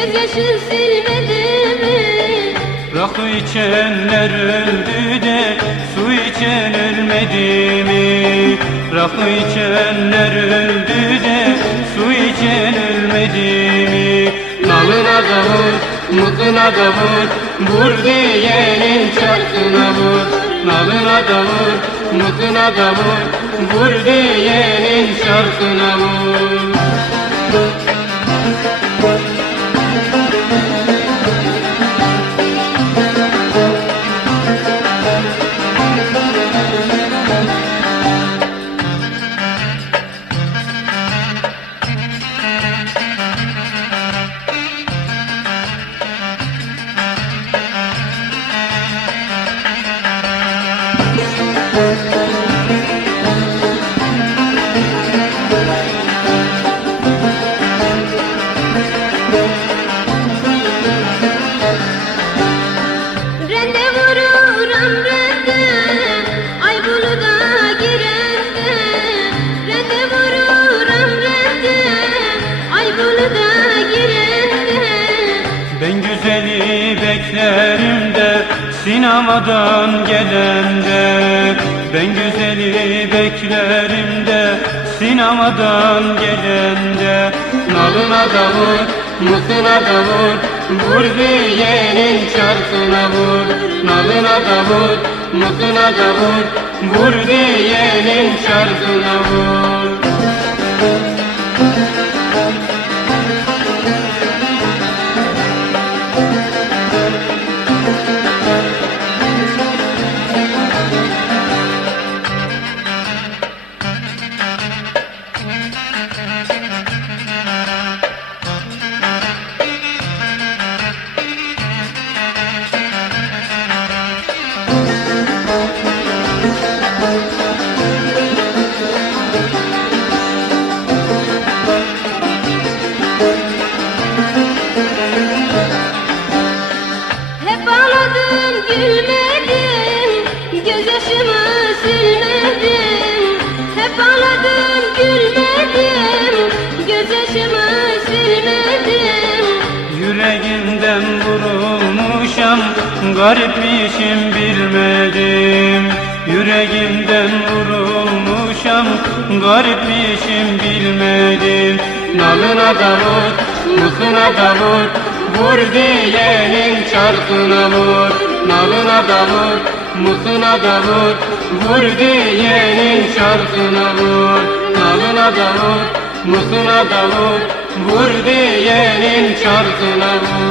gözyaşı silmedi mi? Rakı içenler öldü de su içen ölmedi mi? Rakı içenler öldü de su içen ölmedi mi? Nalına da vur, mutuna da vur, vur diyenin çarkına vur. Nalına da vur, mutuna da vur, vur diyenin şarkına vur. Rende vururam rende, ay buluda girende. Rende vururam rende, ay buluda girende. Ben güzeli beklerim de sinemadan gelende. Ben güzeli beklerim de sinemadan gelende. Nalına da vur, mutuna da vur, vur diyenin çarkına vur. Nalına da vur, mutuna da vur, vur diyenin çarkına vur. Hep ağladım gülmedim, gözyaşımı silmedim. Hep ağladım gülmedim, gözyaşımı silmedim. Yüreğimden vurulmuşam, garipmişim bilmedim. Yüreğimden vurulmuşam, garipmişim bilmedim. Nalına da vur, mutuna da vur, vur diyenin çarkına vur. Nalına da vur, mutuna da vur, vur diyenin çarkına vur. Nalına da vur, mutuna da vur, vur diyenin çarkına vur.